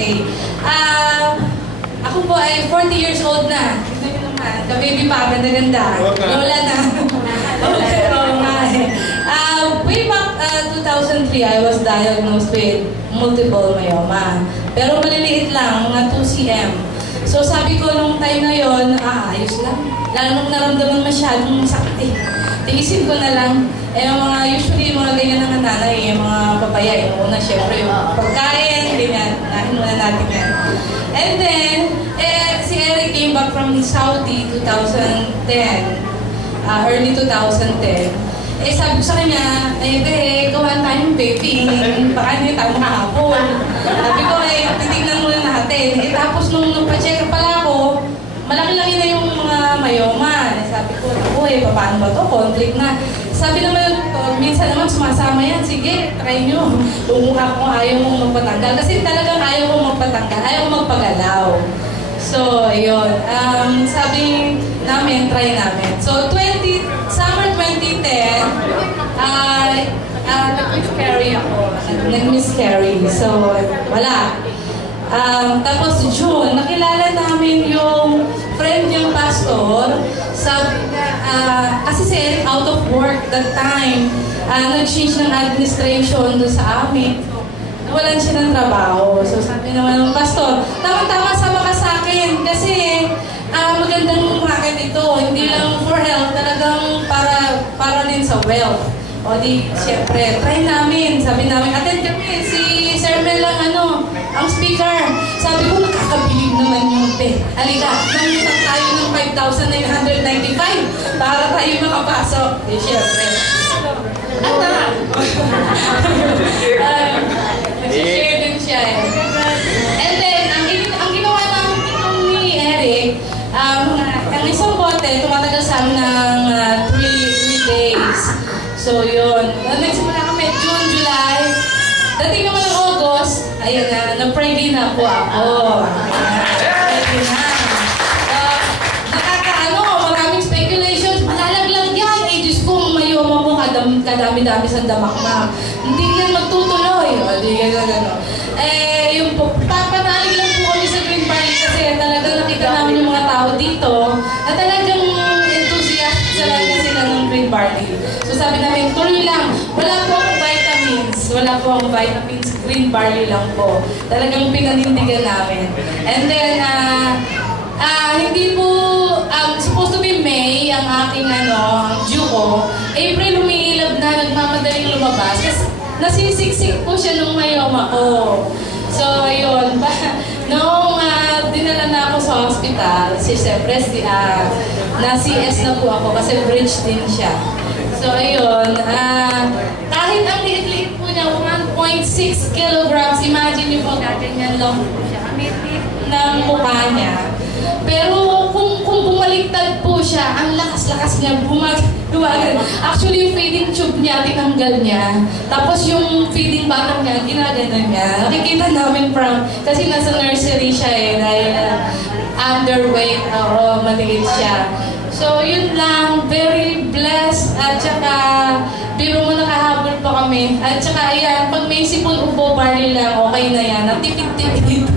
Okay. Ako po ay 40 years old na. Tignan niyo naman. Ka-baby pa, ganda-ganda. Lola na. Oo nga eh. Way back 2003, I was diagnosed with multiple myeloma. Pero maliliit lang, mga 2 cm. So sabi ko nung time na yon, ayos lang. Lalo nung naramdaman masyadong sakit eh. Tiisin ko na lang. Usually, mga ganyan ng nanay, yung mga papaya, yung una, syempre, yung pagkain, ganyan, nahinunan natin yan. And then, si Eric came back from Saudi 2010, early 2010. Sabi ko sa kanya, gawan tayong baby, baka niyo tayo makahapon. Sabi ko, titignan muna natin. Tapos nung nagpa-check up pala ako, malaki-laki na yung mga myoma. Sabi ko, paano ba to? Conflict na. Sabi naman, minsan naman sumasama yan. Sige, try nyo. Lumuha kung ayaw mong magpatanggal. Kasi talagang ayaw mong magpatanggal. Ayaw mong magpagalaw. So, yun. Sabi namin, try namin. So, summer 2010, nag-miscarry ako. Nag-miscarry. So, wala. Tapos June, nakilala namin yung friend niyang pastor. Sabi niya, kasi si Eric out of work that time, nag-change ng administration doon sa amin. So, nawalan siya ng trabaho. So sabi naman ng pastor, tama-tama sama ka sa akin kasi magandang racket ito. Hindi lang for health, talagang para din sa wealth. O di, siyempre, try namin. Sabi namin, attend kami. Si Sir Mel lang ang speaker. Sabi ko, nakakabilib naman yung halika, nangutang tayo ng 5,995 para tayo makapasok. Di, siyempre. Nag-share din siya eh. And then, ang ginawa namin ni Eric, ang isang bote, tumatagal sa amin ng 3 days. So, yun. Nagsimula kami June, July. Dating naman ng August, ayun na, na-pregnant na po ako. Pregnant na. Maraming speculations. Malalaglag yan. Diyos ko, mayoma mo, kadami-dami sa damak na. Hindi yan magtutuloy. Hindi yan gano'n. Yung papanalig lang po kami sa Green Valley kasi talagang nakita namin yung mga tao dito na talagang enthusiast talaga sila ng Green Valley. So sabi namin, tuloy lang. Wala po akong vitamins. Wala po akong vitamins. Green barley lang po. Talagang pinanindigan namin. And then, hindi po, supposed to be May, ang aking due ko. April, umiilab na, nagmamadaling lumabas. Kasi nasisiksik po siya nung myoma ko. So, ayun. Noong dinala na ako sa hospital, siyempre, na CS na po ako kasi bridge din siya. So, ayun. Kahit ang liit-liit po niya, 1.6 kilograms, imagine niyo po, ganyan lang po siya. Ang liit-liit ng mukha niya. Pero kung bumaliktad po siya, ang lakas-lakas niya bumagal. Actually, yung feeding tube niya, tinanggal niya. Tapos yung feeding bottle niya, ginagana niya. Nakikita namin kasi nasa nursery siya dahil underweight, maliit siya. So, yun lang, very blessed, at saka, biro mo nakahabol pa kami. At saka, ayan, pag may sipon upo, barley lang, okay na yan. Ang tipid-tipid.